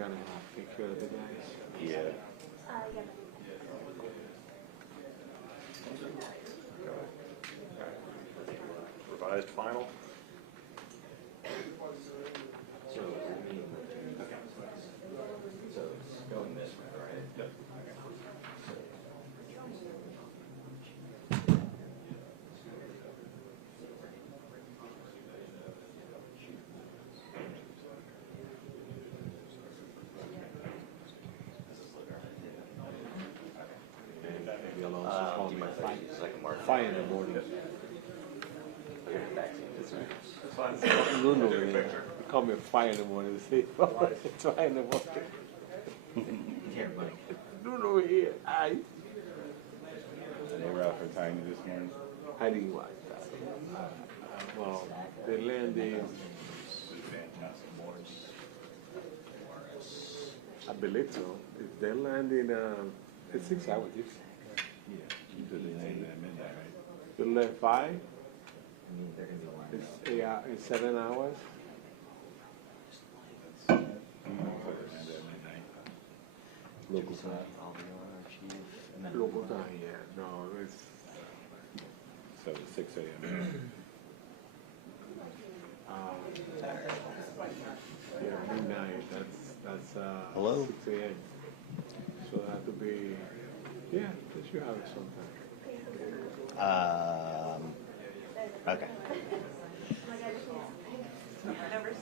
gonna take care of the guys. Yeah. Revised final. So it's going this way, right? Yep. Maybe I'll also call Do you me mind if I use like a marker? 5 in the morning. Okay, back to you. That's right. It's fine. No, Take a yeah. picture. You call me at 5 in the morning and say, it's 5 in the morning. Here, buddy. No, here. They were out for tiny this morning. I didn't watch that. Well, they landed, Fantastic boards. I believe so. They landed, it's 6 hours. Yeah. You said they landed at midnight, right? They left 5. I mean, they're gonna be one. It's 7 hours. They landed at midnight. Local time. All the chief. And then Local time, yeah. No, it's, So it's 6 a.m. yeah, midnight. That's Hello? 6 a.m. So it had to be, yeah, they should have it sometime. Okay.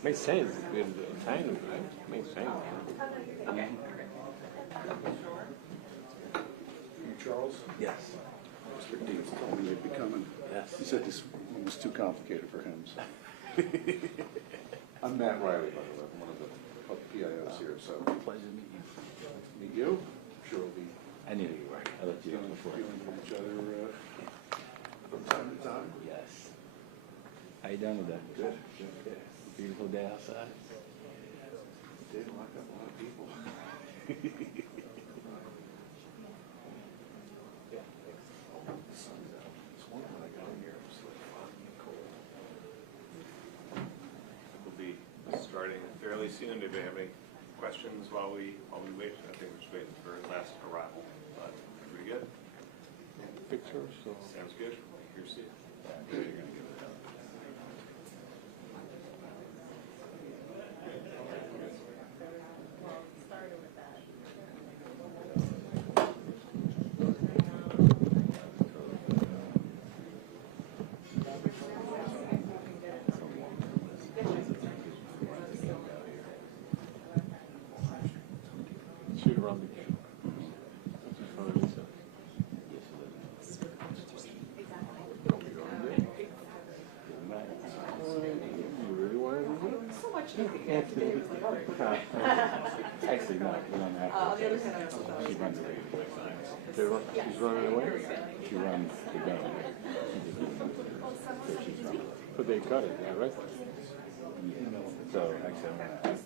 Makes sense. It's the timing, right? Makes sense. Charles? Yes. Mr. Deeds told me they'd be coming. Yes. He said this one was too complicated for him, so. I'm Matt Riley, by the way, I'm one of the PIOs here, so. Pleasure to meet you. Meet you. I'm sure we'll be I knew you were. I looked you up feeling before. from each other from time to time. Yes. How you doing today? Good. Beautiful day outside. Did lock up a lot of people. The sun's out. This morning when I got in here, it was like foggy and cold. We'll be starting fairly soon. If you have any questions while we wait, I think we're just waiting for last arrival. But pretty good. Pictures, so. Sounds good. Here's it. You're gonna give it up. Shoot around the game. That's just fun, Lisa. You really want to do that? So much today was like, oh, Actually, no, we don't have on to. the other hand, I was like, She runs away with my signs. She's running away? She runs the gun. So she's running. But they cut it, they arrested her. So actually, I'm gonna ask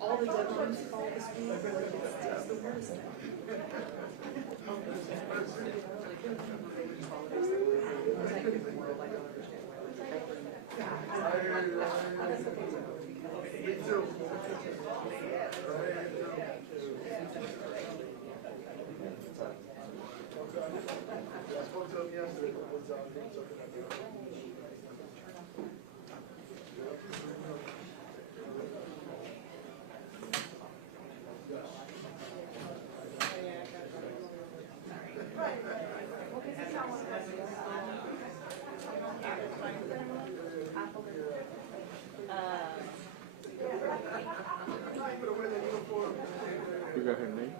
all the deadlines fall this week, like it's the worst. You got her name?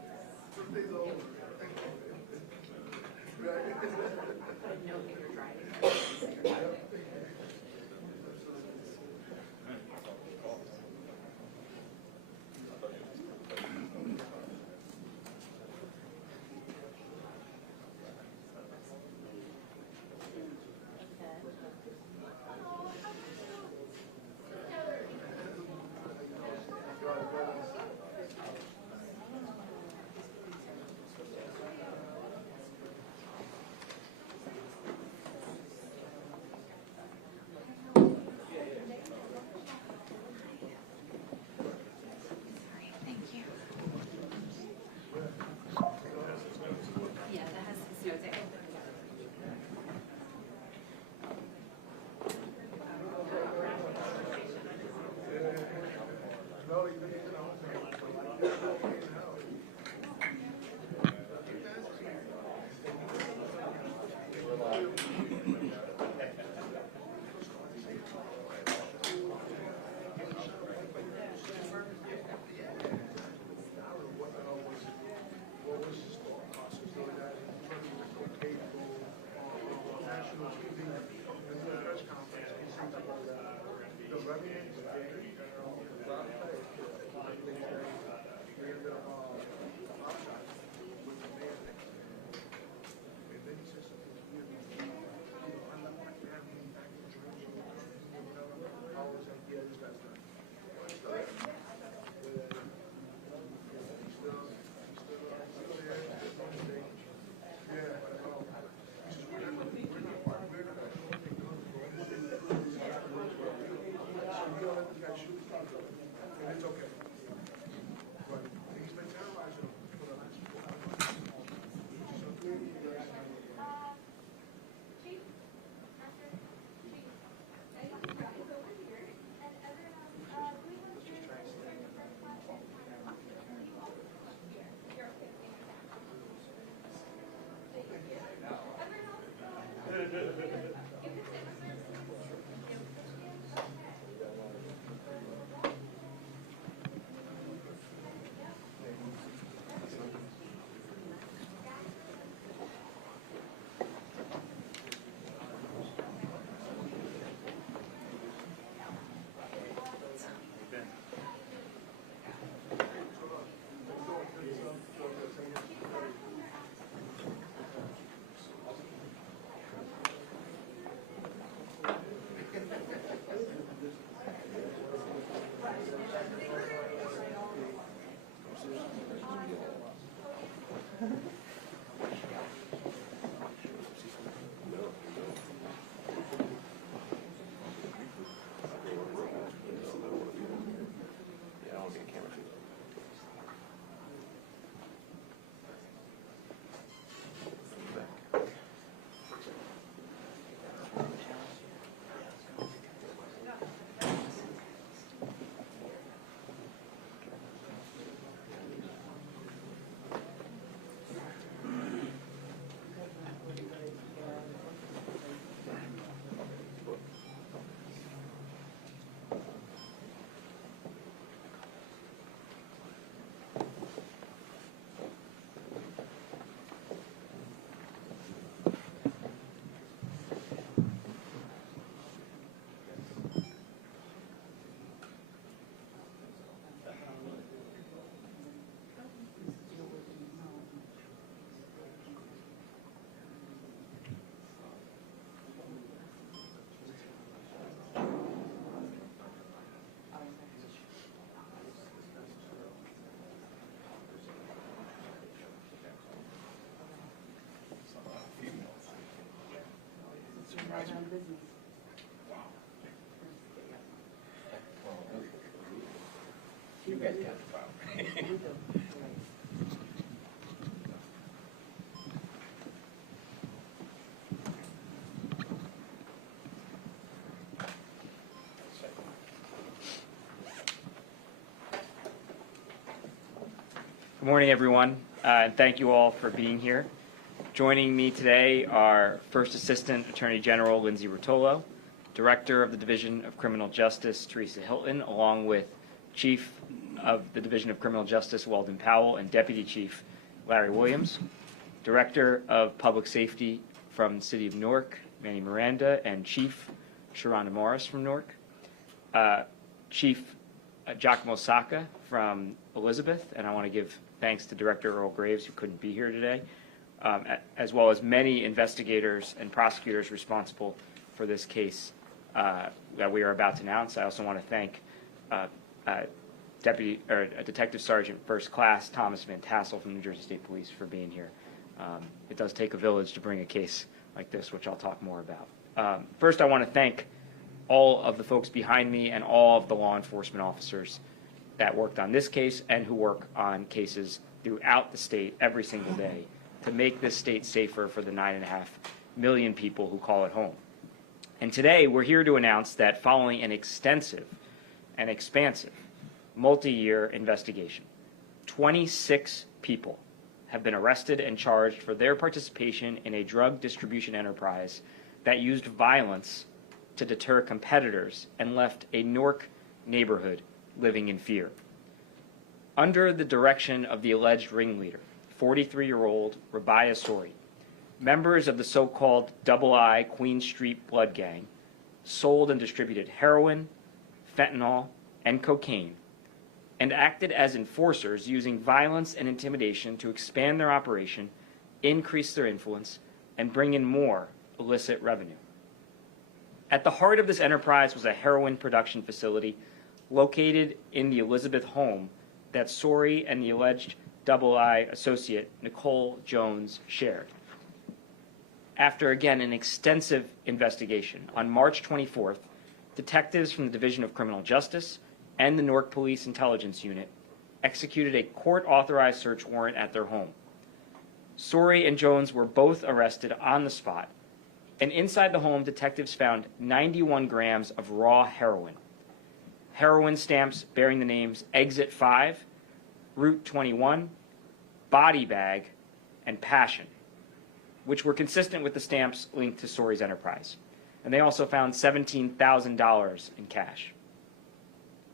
You guys got the problem. Good morning, everyone, and thank you all for being here. Joining me today are First Assistant Attorney General Lindsay Rotolo, Director of the Division of Criminal Justice Teresa Hilton, along with Chief of the Division of Criminal Justice Weldon Powell and Deputy Chief Larry Williams, Director of Public Safety from the City of Newark, Manny Miranda, and Chief Sharonda Morris from Newark, Chief Giacomo Sacca from Elizabeth, and I want to give thanks to Director Earl Graves, who couldn't be here today, as well as many investigators and prosecutors responsible for this case that we are about to announce. I also want to thank Detective Sergeant First Class Thomas Van Tassel from New Jersey State Police for being here. It does take a village to bring a case like this, which I'll talk more about. First, I want to thank all of the folks behind me and all of the law enforcement officers that worked on this case and who work on cases throughout the state every single day to make this state safer for the 9.5 million people who call it home. And today we're here to announce that following an extensive and expansive multi-year investigation, 26 people have been arrested and charged for their participation in a drug distribution enterprise that used violence to deter competitors and left a Newark neighborhood living in fear. Under the direction of the alleged ringleader, 43-year-old Rabia Sori, members of the so-called Double I Queen Street Blood Gang sold and distributed heroin, fentanyl, and cocaine, and acted as enforcers using violence and intimidation to expand their operation, increase their influence, and bring in more illicit revenue. At the heart of this enterprise was a heroin production facility located in the Elizabeth home that Sori and the alleged Double I associate Nicole Jones shared. After, again, an extensive investigation, on March 24th, detectives from the Division of Criminal Justice and the Newark Police Intelligence Unit executed a court-authorized search warrant at their home. Sori and Jones were both arrested on the spot, and inside the home, detectives found 91 grams of raw heroin, heroin stamps bearing the names Exit 5, Route 21, Body Bag, and Passion, which were consistent with the stamps linked to Sori's enterprise. And they also found $17,000 in cash.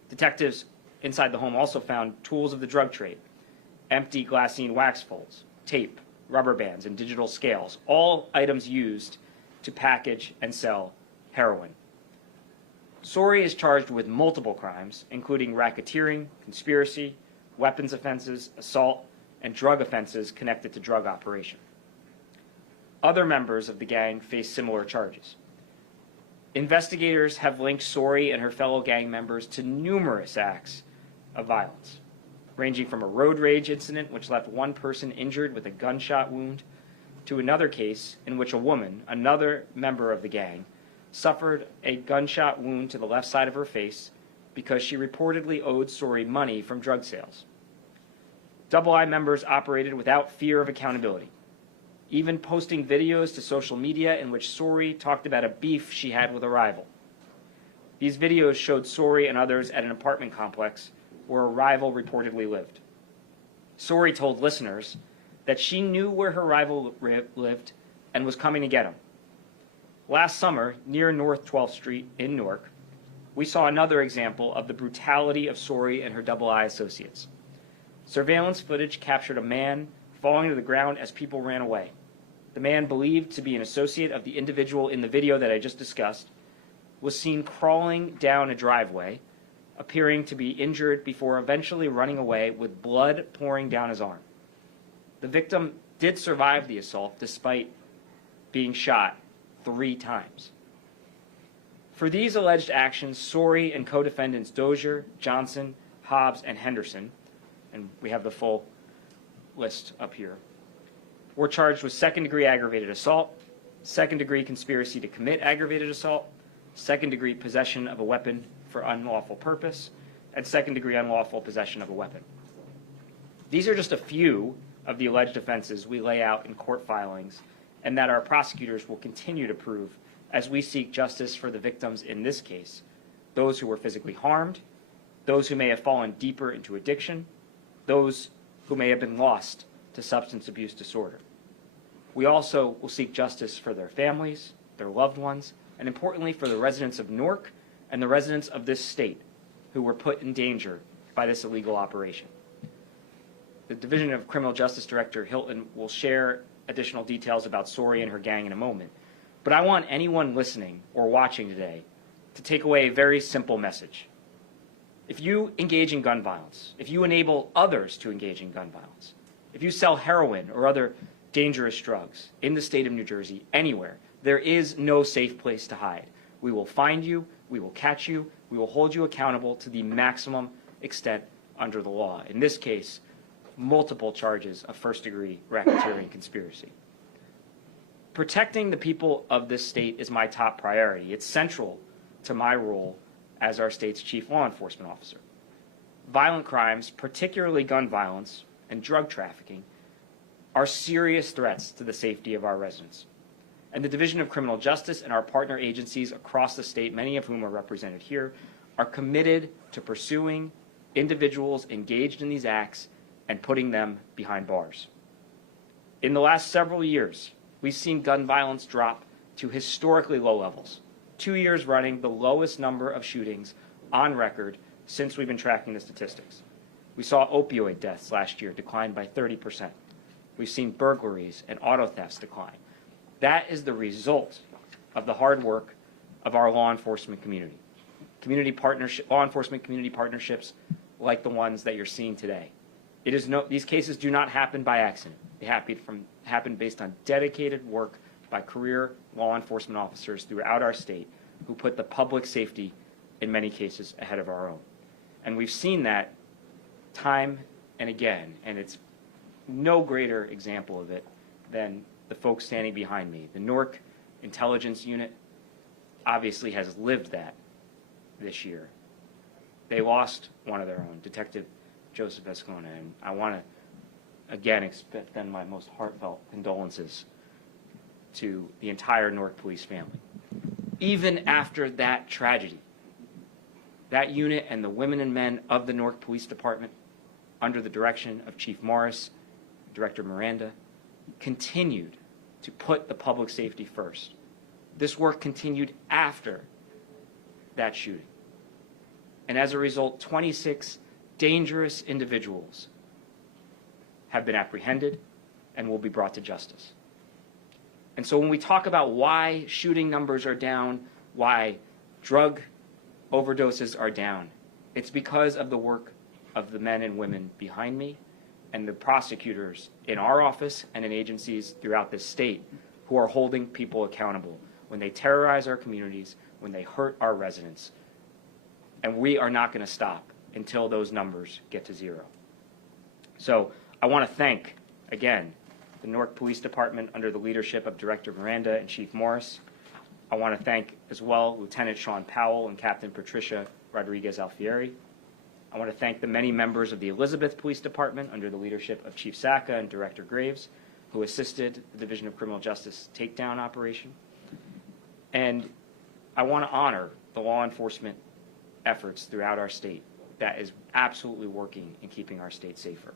Detectives inside the home also found tools of the drug trade, empty glassine wax folds, tape, rubber bands, and digital scales, all items used to package and sell heroin. Sori is charged with multiple crimes, including racketeering, conspiracy, weapons offenses, assault, and drug offenses connected to drug operation. Other members of the gang face similar charges. Investigators have linked Sori and her fellow gang members to numerous acts of violence, ranging from a road rage incident which left one person injured with a gunshot wound, to another case in which a woman, another member of the gang, suffered a gunshot wound to the left side of her face because she reportedly owed Sori money from drug sales. Double I members operated without fear of accountability, even posting videos to social media in which Sori talked about a beef she had with a rival. These videos showed Sori and others at an apartment complex where a rival reportedly lived. Sori told listeners that she knew where her rival lived and was coming to get him. Last summer, near North 12th Street in Newark, we saw another example of the brutality of Sori and her Double I associates. Surveillance footage captured a man falling to the ground as people ran away. The man, believed to be an associate of the individual in the video that I just discussed, was seen crawling down a driveway, appearing to be injured before eventually running away with blood pouring down his arm. The victim did survive the assault despite being shot 3 times. For these alleged actions, Sori and co-defendants Dozier, Johnson, Hobbs, and Henderson, and we have the full list up here, were charged with second-degree aggravated assault, second-degree conspiracy to commit aggravated assault, second-degree possession of a weapon for unlawful purpose, and second-degree unlawful possession of a weapon. These are just a few of the alleged offenses we lay out in court filings and that our prosecutors will continue to prove as we seek justice for the victims in this case, those who were physically harmed, those who may have fallen deeper into addiction, those who may have been lost to substance abuse disorder. We also will seek justice for their families, their loved ones, and importantly for the residents of Newark and the residents of this state who were put in danger by this illegal operation. The Division of Criminal Justice Director Hilton will share additional details about Sori and her gang in a moment, but I want anyone listening or watching today to take away a very simple message. If you engage in gun violence, if you enable others to engage in gun violence, if you sell heroin or other dangerous drugs in the state of New Jersey, anywhere, there is no safe place to hide. We will find you, we will catch you, we will hold you accountable to the maximum extent under the law. In this case, multiple charges of first-degree racketeering conspiracy. Protecting the people of this state is my top priority. It's central to my role as our state's chief law enforcement officer. Violent crimes, particularly gun violence and drug trafficking, are serious threats to the safety of our residents. And the Division of Criminal Justice and our partner agencies across the state, many of whom are represented here, are committed to pursuing individuals engaged in these acts and putting them behind bars. In the last several years, we've seen gun violence drop to historically low levels. 2 years running, the lowest number of shootings on record since we've been tracking the statistics. We saw opioid deaths last year decline by 30%. We've seen burglaries and auto thefts decline. That is the result of the hard work of our law enforcement community, law enforcement community partnerships like the ones that you're seeing today. These cases do not happen by accident. They happen based on dedicated work by career law enforcement officers throughout our state who put the public safety, in many cases, ahead of our own. And we've seen that time and again, and it's no greater example of it than the folks standing behind me. The Newark Intelligence Unit obviously has lived that this year. They lost one of their own, Detective Joseph Escalona, and I want to, again, extend my most heartfelt condolences to the entire Newark police family. Even after that tragedy, that unit and the women and men of the Newark Police Department, under the direction of Chief Morris, Director Miranda, continued to put the public safety first. This work continued after that shooting. And as a result, 26 dangerous individuals have been apprehended and will be brought to justice. And so when we talk about why shooting numbers are down, why drug overdoses are down, it's because of the work of the men and women behind me and the prosecutors in our office and in agencies throughout this state who are holding people accountable when they terrorize our communities, when they hurt our residents. And we are not going to stop until those numbers get to zero. So I want to thank, again, the Newark Police Department under the leadership of Director Miranda and Chief Morris. I want to thank as well Lieutenant Sean Powell and Captain Patricia Rodriguez Alfieri. I want to thank the many members of the Elizabeth Police Department under the leadership of Chief Sacca and Director Graves, who assisted the Division of Criminal Justice takedown operation. And I want to honor the law enforcement efforts throughout our state that is absolutely working in keeping our state safer.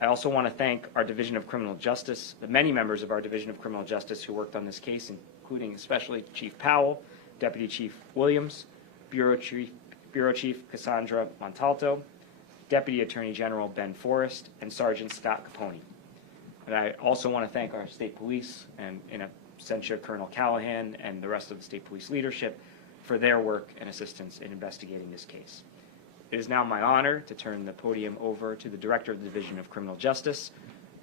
I also want to thank our Division of Criminal Justice, the many members of our Division of Criminal Justice who worked on this case, including especially Chief Powell, Deputy Chief Williams, Bureau Chief Cassandra Montalto, Deputy Attorney General Ben Forrest, and Sergeant Scott Capone. And I also want to thank our state police and, in absentia, Colonel Callahan and the rest of the state police leadership for their work and assistance in investigating this case. It is now my honor to turn the podium over to the Director of the Division of Criminal Justice,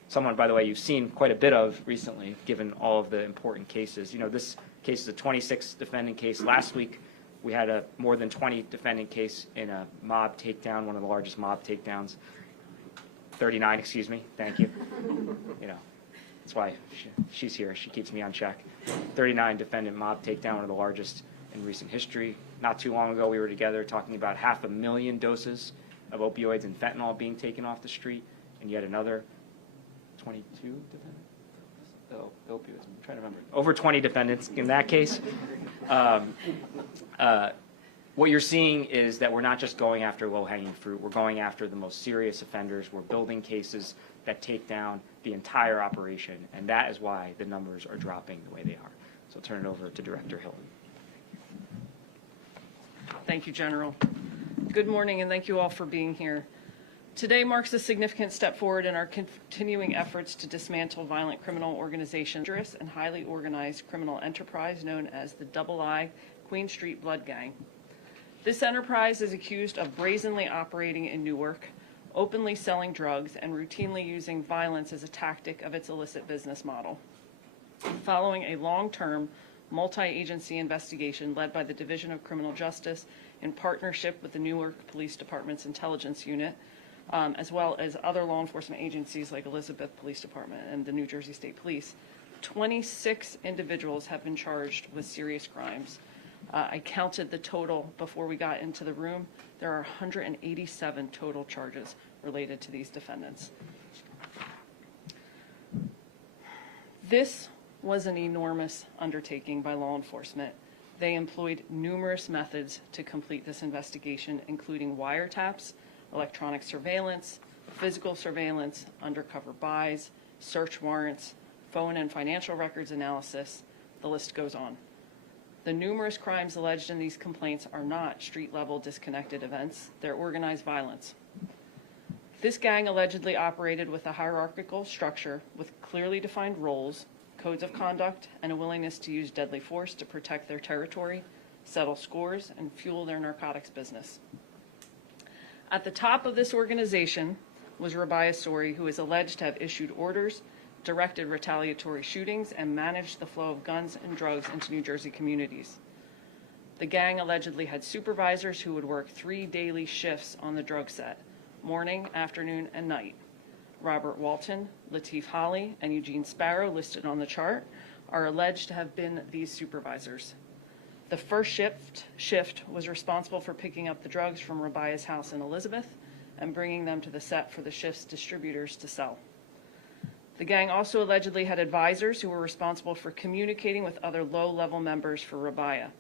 someone, by the way, you've seen quite a bit of recently, given all of the important cases. You know, this case is a 26 defendant case. Last week, we had a more than 20 defendant case in a mob takedown, one of the largest mob takedowns. 39, excuse me. Thank you. You know, that's why she's here. She keeps me on check. 39 defendant mob takedown, one of the largest in recent history. Not too long ago, we were together talking about 500,000 doses of opioids and fentanyl being taken off the street, and yet another 22 defendants? Oh, opioids. I'm trying to remember. Over 20 defendants in that case. What you're seeing is that we're not just going after low-hanging fruit. We're going after the most serious offenders. We're building cases that take down the entire operation, and that is why the numbers are dropping the way they are. So I'll turn it over to Director Hilton. Thank you, General. Good morning, and thank you all for being here. Today marks a significant step forward in our continuing efforts to dismantle violent criminal organizations, dangerous and highly organized criminal enterprise known as the Double I Queen Street Blood Gang. This enterprise is accused of brazenly operating in Newark, openly selling drugs, and routinely using violence as a tactic of its illicit business model. Following a long-term multi-agency investigation led by the Division of Criminal Justice in partnership with the Newark Police Department's Intelligence Unit, as well as other law enforcement agencies like Elizabeth Police Department and the New Jersey State Police, 26 individuals have been charged with serious crimes. I counted the total before we got into the room. There are 187 total charges related to these defendants. This was an enormous undertaking by law enforcement. They employed numerous methods to complete this investigation, including wiretaps, electronic surveillance, physical surveillance, undercover buys, search warrants, phone and financial records analysis. The list goes on. The numerous crimes alleged in these complaints are not street-level disconnected events. They're organized violence. This gang allegedly operated with a hierarchical structure with clearly defined roles, codes of conduct, and a willingness to use deadly force to protect their territory, settle scores, and fuel their narcotics business. At the top of this organization was Rabia Sori, who is alleged to have issued orders, directed retaliatory shootings, and managed the flow of guns and drugs into New Jersey communities. The gang allegedly had supervisors who would work 3 daily shifts on the drug set, morning, afternoon, and night. Robert Walton, Lateef Holly, and Eugene Sparrow, listed on the chart, are alleged to have been these supervisors. The first shift was responsible for picking up the drugs from Rabia's house in Elizabeth and bringing them to the set for the shift's distributors to sell. The gang also allegedly had advisors who were responsible for communicating with other low-level members for Rabia.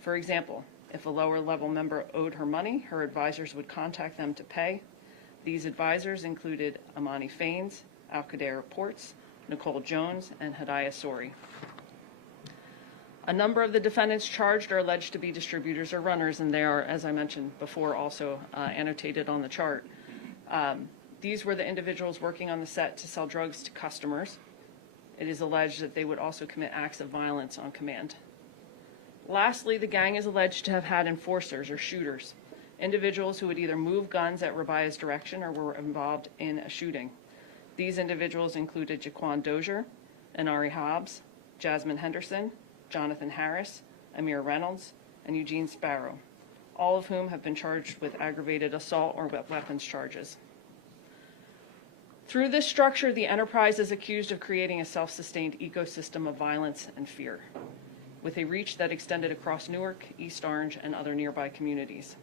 For example, if a lower-level member owed her money, her advisors would contact them to pay. These advisors included Amani Faines, Al-Qaeda Reports, Nicole Jones, and Hadaya Sori. A number of the defendants charged are alleged to be distributors or runners, and they are, as I mentioned before, also annotated on the chart. These were the individuals working on the set to sell drugs to customers. It is alleged that they would also commit acts of violence on command. Lastly, the gang is alleged to have had enforcers or shooters, individuals who would either move guns at Rabia's direction or were involved in a shooting. These individuals included Jaquan Dozier, Anari Hobbs, Jasmine Henderson, Jonathan Harris, Amir Reynolds, and Eugene Sparrow, all of whom have been charged with aggravated assault or weapons charges. Through this structure, the enterprise is accused of creating a self-sustained ecosystem of violence and fear, with a reach that extended across Newark, East Orange, and other nearby communities.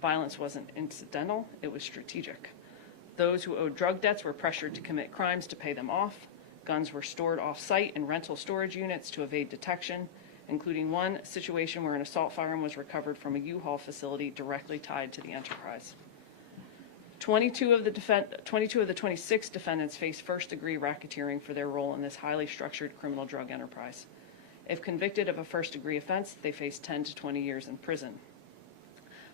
Violence wasn't incidental, it was strategic. Those who owed drug debts were pressured to commit crimes to pay them off. Guns were stored off-site in rental storage units to evade detection, including one situation where an assault firearm was recovered from a U-Haul facility directly tied to the enterprise. 22 of the 26 defendants face first-degree racketeering for their role in this highly structured criminal drug enterprise. If convicted of a first-degree offense, they face 10 to 20 years in prison.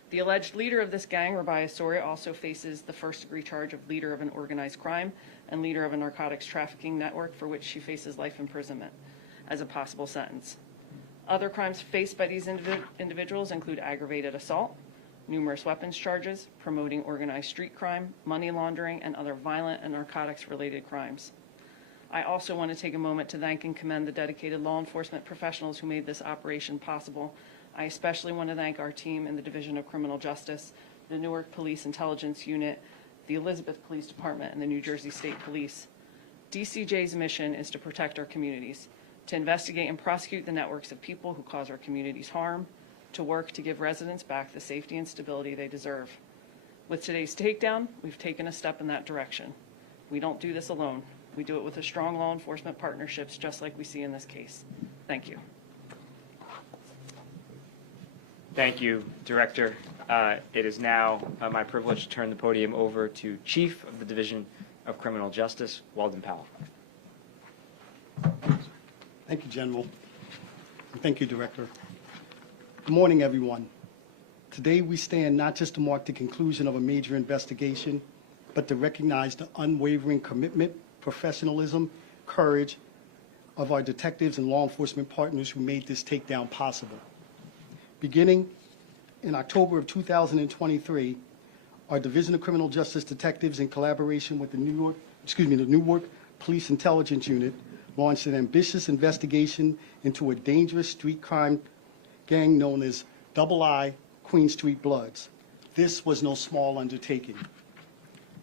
The alleged leader of this gang, Rabia Sori, also faces the first-degree charge of leader of an organized crime and leader of a narcotics trafficking network, for which she faces life imprisonment as a possible sentence. Other crimes faced by these individuals include aggravated assault, numerous weapons charges, promoting organized street crime, money laundering, and other violent and narcotics-related crimes. I also want to take a moment to thank and commend the dedicated law enforcement professionals who made this operation possible. I especially want to thank our team in the Division of Criminal Justice, the Newark Police Intelligence Unit, the Elizabeth Police Department, and the New Jersey State Police. DCJ's mission is to protect our communities, to investigate and prosecute the networks of people who cause our communities harm, to work to give residents back the safety and stability they deserve. With today's takedown, we've taken a step in that direction. We don't do this alone. We do it with a strong law enforcement partnerships, just like we see in this case. Thank you. Thank you, Director. It is now my privilege to turn the podium over to Chief of the Division of Criminal Justice, Walden Powell. Thank you, General. And thank you, Director. Good morning, everyone. Today we stand not just to mark the conclusion of a major investigation, but to recognize the unwavering commitment, professionalism, courage of our detectives and law enforcement partners who made this takedown possible. Beginning in October of 2023, our Division of Criminal Justice detectives, in collaboration with the Newark Police Intelligence Unit, launched an ambitious investigation into a dangerous street crime gang known as Double I Queen Street Bloods. This was no small undertaking.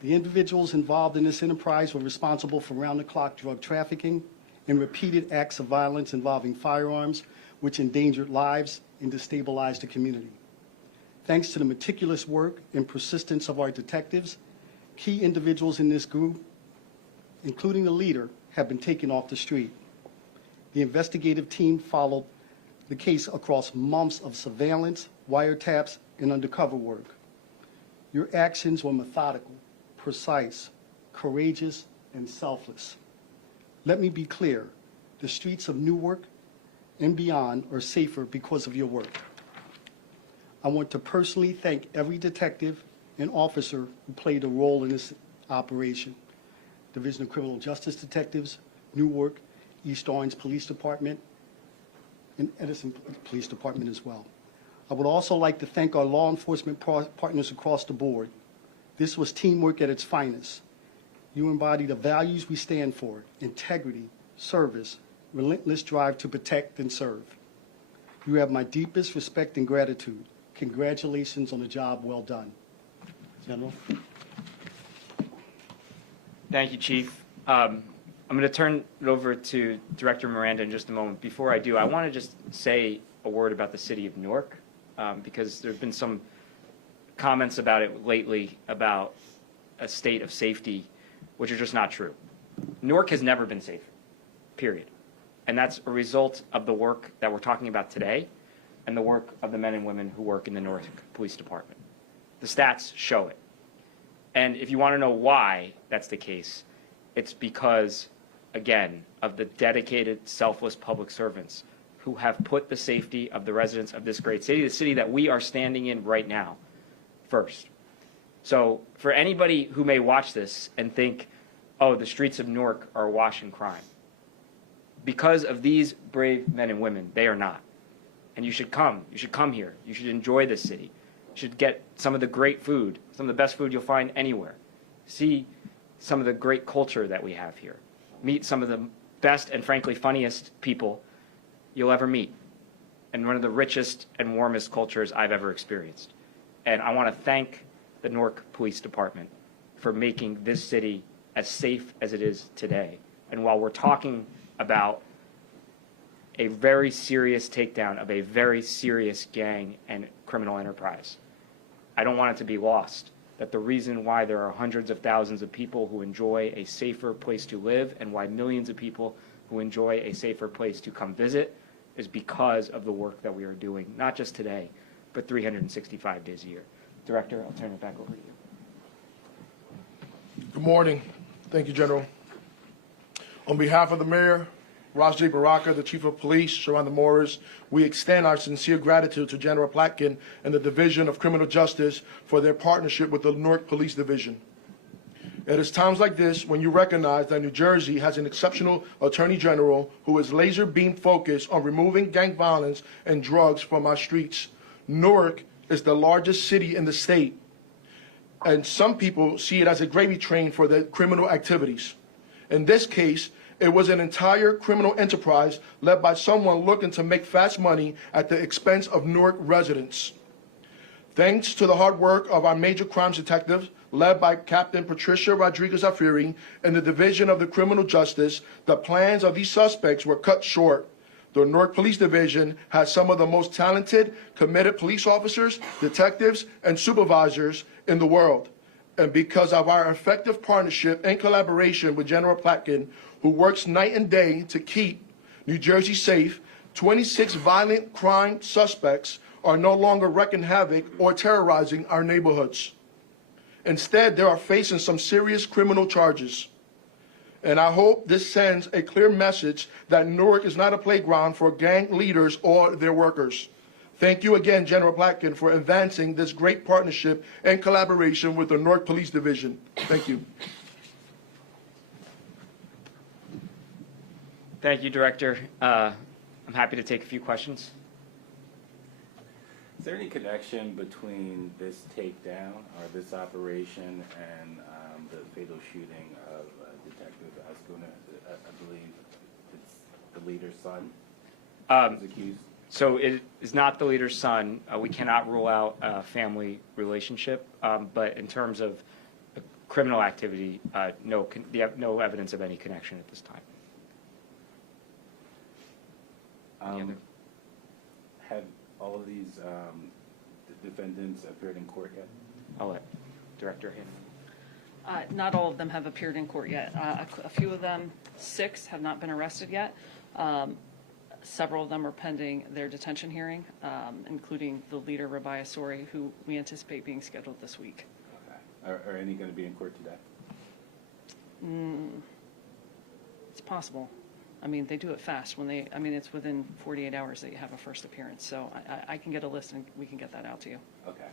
The individuals involved in this enterprise were responsible for round-the-clock drug trafficking and repeated acts of violence involving firearms, which endangered lives and destabilized the community. Thanks to the meticulous work and persistence of our detectives, key individuals in this group, including the leader, have been taken off the street. The investigative team followed the case across months of surveillance, wiretaps, and undercover work. Your actions were methodical, precise, courageous, and selfless. Let me be clear, the streets of Newark and beyond are safer because of your work. I want to personally thank every detective and officer who played a role in this operation. Division of Criminal Justice Detectives, Newark, East Orange Police Department, and Edison Police Department as well. I would also like to thank our law enforcement partners across the board. This was teamwork at its finest. You embody the values we stand for: integrity, service, relentless drive to protect and serve. You have my deepest respect and gratitude. Congratulations on a job well done. General. Thank you, Chief. I'm going to turn it over to Director Miranda in just a moment. Before I do, I want to just say a word about the city of Newark, because there's been some comments about it lately about a state of safety, which are just not true. Newark has never been safer, period. And that's a result of the work that we're talking about today and the work of the men and women who work in the Newark Police Department. The stats show it. And if you want to know why that's the case, it's because, again, of the dedicated, selfless public servants who have put the safety of the residents of this great city, the city that we are standing in right now, first. So for anybody who may watch this and think, oh, the streets of Newark are awash in crime, because of these brave men and women, they are not. And you should come. You should come here. You should enjoy this city. You should get some of the great food, some of the best food you'll find anywhere. See some of the great culture that we have here. Meet some of the best and frankly funniest people you'll ever meet. And one of the richest and warmest cultures I've ever experienced. And I want to thank the Newark Police Department for making this city as safe as it is today. And while we're talking about a very serious takedown of a very serious gang and criminal enterprise, I don't want it to be lost that the reason why there are hundreds of thousands of people who enjoy a safer place to live and why millions of people who enjoy a safer place to come visit is because of the work that we are doing, not just today, but 365 days a year. Director, I'll turn it back over to you. Good morning. Thank you, General. On behalf of the Mayor, Raj J. Baraka, the Chief of Police, Sharonda Morris, we extend our sincere gratitude to General Platkin and the Division of Criminal Justice for their partnership with the Newark Police Division. It is times like this when you recognize that New Jersey has an exceptional Attorney General who is laser beam focused on removing gang violence and drugs from our streets. Newark is the largest city in the state, and some people see it as a gravy train for the criminal activities. In this case, it was an entire criminal enterprise led by someone looking to make fast money at the expense of Newark residents. Thanks to the hard work of our major crimes detectives, led by Captain Patricia Rodriguez-Alfieri and the Division of the Criminal Justice, the plans of these suspects were cut short. The Newark Police Division has some of the most talented, committed police officers, detectives, and supervisors in the world. And because of our effective partnership and collaboration with General Platkin, who works night and day to keep New Jersey safe, 26 violent crime suspects are no longer wreaking havoc or terrorizing our neighborhoods. Instead, they are facing some serious criminal charges. And I hope this sends a clear message that Newark is not a playground for gang leaders or their workers. Thank you again, General Platkin, for advancing this great partnership and collaboration with the Newark Police Division. Thank you. Thank you, Director. I'm happy to take a few questions. Is there any connection between this takedown or this operation and the fatal shooting of Detective Ascuna? I believe it's the leader's son who's accused. So it is not the leader's son. We cannot rule out a family relationship, but in terms of criminal activity, no evidence of any connection at this time. Have all of these defendants appeared in court yet? I'll let Director handle. Not all of them have appeared in court yet. A few of them, 6, have not been arrested yet. Several of them are pending their detention hearing, including the leader, Rabbi Asori, who we anticipate being scheduled this week. Okay. Are any going to be in court today? It's possible. I mean, they do it fast. It's within 48 hours that you have a first appearance. So I can get a list and we can get that out to you. Okay.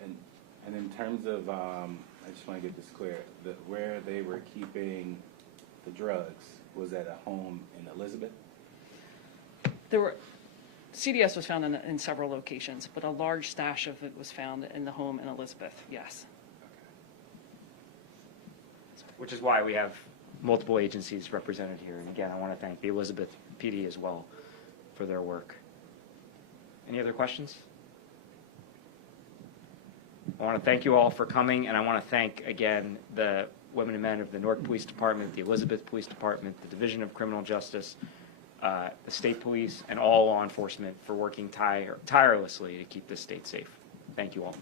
And in terms of, I just want to get this clear, where they were keeping the drugs, was at a home in Elizabeth? CDS was found in several locations, but a large stash of it was found in the home in Elizabeth, yes. Which is why we have multiple agencies represented here. And again, I want to thank the Elizabeth PD as well for their work. Any other questions? I want to thank you all for coming, and I want to thank, again, the women and men of the Newark Police Department, the Elizabeth Police Department, the Division of Criminal Justice, the state police, and all law enforcement for working tirelessly to keep this state safe. Thank you all.